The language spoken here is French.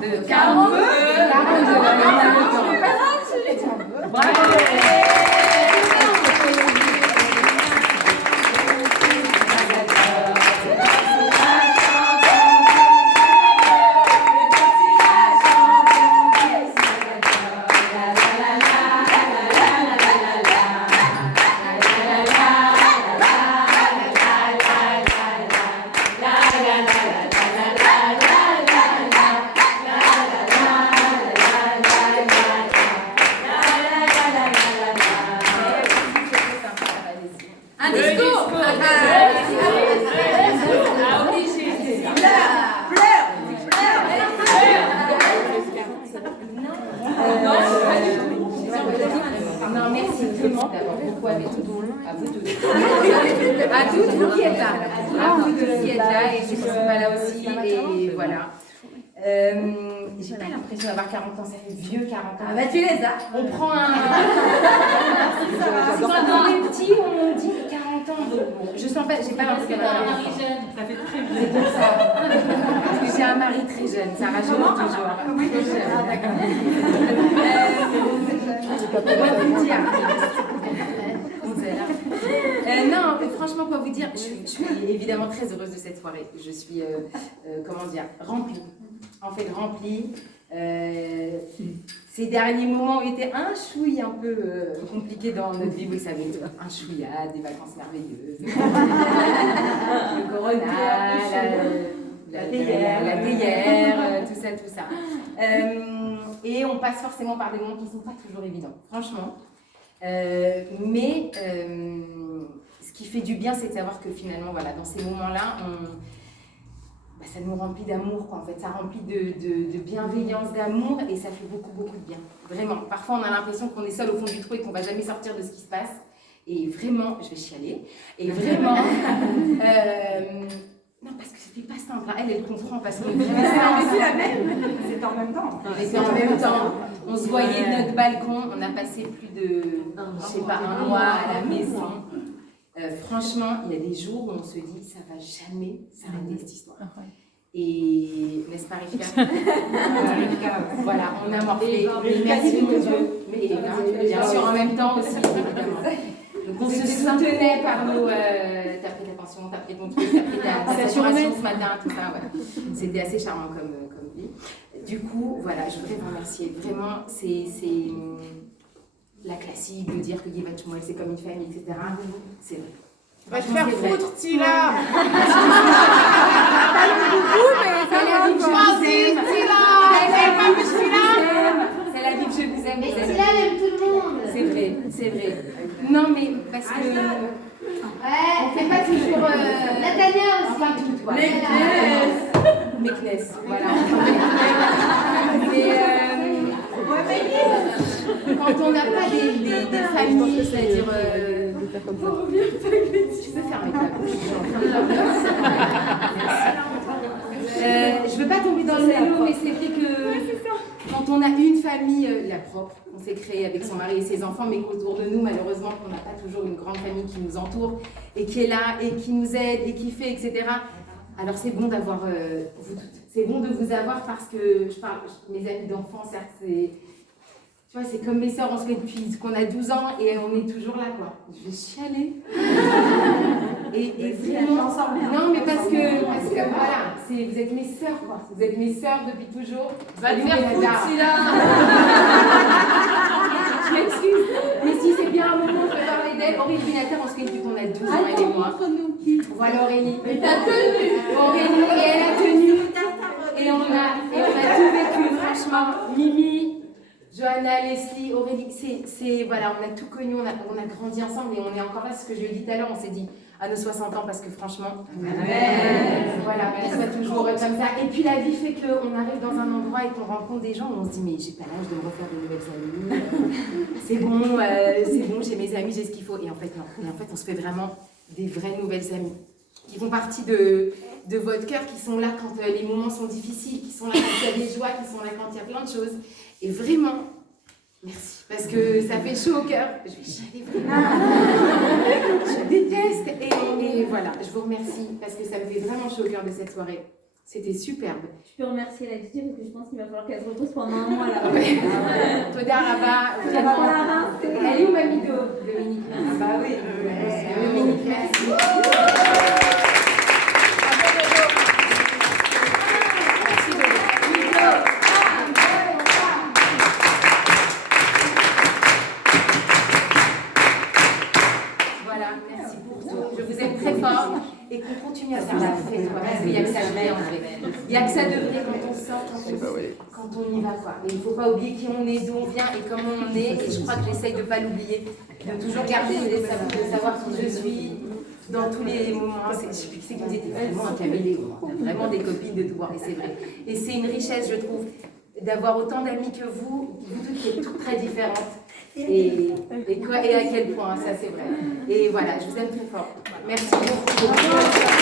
42. 42. J'ai pas l'impression d'avoir 40 ans, ça fait vieux 40 ans. Ah bah tu les as. On prend un... Quand on est petit, on dit 40 ans. Je sens pas, j'ai pas l'impression d'avoir 40 ans. Ça fait très vieux. C'est pour ça. Parce que j'ai un mari très jeune, ça rajoute toujours. Très jeune. Ah d'accord. On va vous dire. Non, franchement, pour vous dire, je suis évidemment très heureuse de cette soirée. Je suis, comment dire, remplie. En fait, remplie. Ces derniers moments ont été un chouï un peu compliqués dans notre vie, vous savez, un chouïa, des vacances merveilleuses, le corona, la théière, tout ça. Et on passe forcément par des moments qui ne sont pas toujours évidents, franchement. Mais ce qui fait du bien, c'est de savoir que finalement, voilà, dans ces moments-là, ça nous remplit d'amour, quoi. En fait, ça remplit de bienveillance, d'amour, et ça fait beaucoup, beaucoup de bien. Vraiment. Parfois, on a l'impression qu'on est seul au fond du trou et qu'on va jamais sortir de ce qui se passe. Et vraiment, je vais chialer. Et vraiment, non, parce que c'était pas simple. Elle comprend parce qu'on vivait ça. C'est la même. C'était en même temps. C'était en même temps. On se voyait de notre balcon. On a passé plus de, je sais pas, un mois à la maison. Franchement, il y a des jours où on se dit ça va jamais s'arrêter cette histoire. Et n'est-ce pas Rivka? Voilà, on a morflé. Merci mon Dieu. Mais bien sûr en même temps aussi, évidemment. Donc on se soutenait par nos. T'as pris ta pension, t'as pris ton truc, t'as pris ta saturation ce matin, tout ça. Voilà. C'était assez charmant comme vie. Du coup, voilà, je voudrais vous remercier. Vraiment, c'est la classique de dire que Givat Shmuel c'est comme une famille, etc. C'est vrai. Va te faire foutre, Tila. Pas le boubou, mais c'est la vie que je vous aime. C'est la vie que je vous aime. Mais Tila, elle aime tout le monde. C'est vrai, c'est vrai. Non, mais parce que... Ouais. On fait pas toujours... Nathalia aussi. Enfin, tout, quoi. Meknes, voilà. Quand on n'a pas des familles, c'est-à-dire... Tu peux fermer ta bouche, je suis en train de parler. Je veux pas tomber dans le vélo, mais c'est vrai que quand on a une famille, la propre, on s'est créé avec son mari et ses enfants, mais qu'autour de nous, malheureusement, on n'a pas toujours une grande famille qui nous entoure et qui est là et qui nous aide et qui fait, etc. Alors c'est bon d'avoir vous toutes. C'est bon de vous avoir parce que je parle, mes amis d'enfance, certes, c'est... Tu vois, c'est comme mes sœurs, on se fait depuis qu'on a 12 ans et on est toujours là, quoi. Je vais chialer. Et vraiment... Non, mais parce que voilà, vous êtes mes sœurs, quoi. Vous êtes mes sœurs depuis toujours. Va te faire foutre, Tila. Je m'excuse, mais si c'est bien un moment, je vais parler d'elle. Aurélie Binater, on se connaît depuis qu'on a 12 ans, elle et moi. Voilà Aurélie. Mais t'as tenu. Aurélie, et elle a tenu. Et on a tout vécu, franchement. Mimi, Johanna, Leslie, Aurélie, voilà, on a tout connu, on a grandi ensemble et on est encore là, c'est ce que je lui ai dit tout à l'heure, on s'est dit à nos 60 ans parce que franchement, voilà, on soit toujours comme ça. Et puis la vie fait qu'on arrive dans un endroit et qu'on rencontre des gens où on se dit mais j'ai pas l'âge de me refaire de nouvelles amies, c'est bon, j'ai mes amis, j'ai ce qu'il faut. Et en fait non, et en fait on se fait vraiment des vraies nouvelles amies qui font partie de votre cœur, qui sont là quand les moments sont difficiles, qui sont là quand il y a des joies, qui sont là quand il y a plein de choses. Et vraiment, merci, parce que ça fait chaud au cœur. Je vais chialer vraiment. Je déteste. Et voilà, je vous remercie, parce que ça me fait vraiment chaud au cœur de cette soirée. C'était superbe. Je peux remercier la DJ parce que je pense qu'il va falloir qu'elle se repose pendant un mois là. Toda Rabat, On va la rincer. elle est où Mamido? Dominique. Ah bah oui. Dominique, merci. Voilà, merci pour tout. Je vous aime très fort et qu'on continue à faire la fête, quoi, parce qu'il n'y a que ça de vrai en vrai. Il n'y a que ça de vrai quand on sort, quand on y va, quoi. Et il ne faut pas oublier qui on est, d'où on vient et comment on est. Et je crois que j'essaye de ne pas l'oublier, de toujours garder de savoir qui je suis dans tous les moments. Je ne sais plus qui c'est qui me disait, t'es vraiment un caméléon. On a vraiment des copines de tout voir, et c'est vrai. Et c'est une richesse, je trouve, d'avoir autant d'amis que vous toutes qui êtes toutes très différentes. Et à quel point, ça c'est vrai. Et voilà, je vous aime très fort. Merci beaucoup.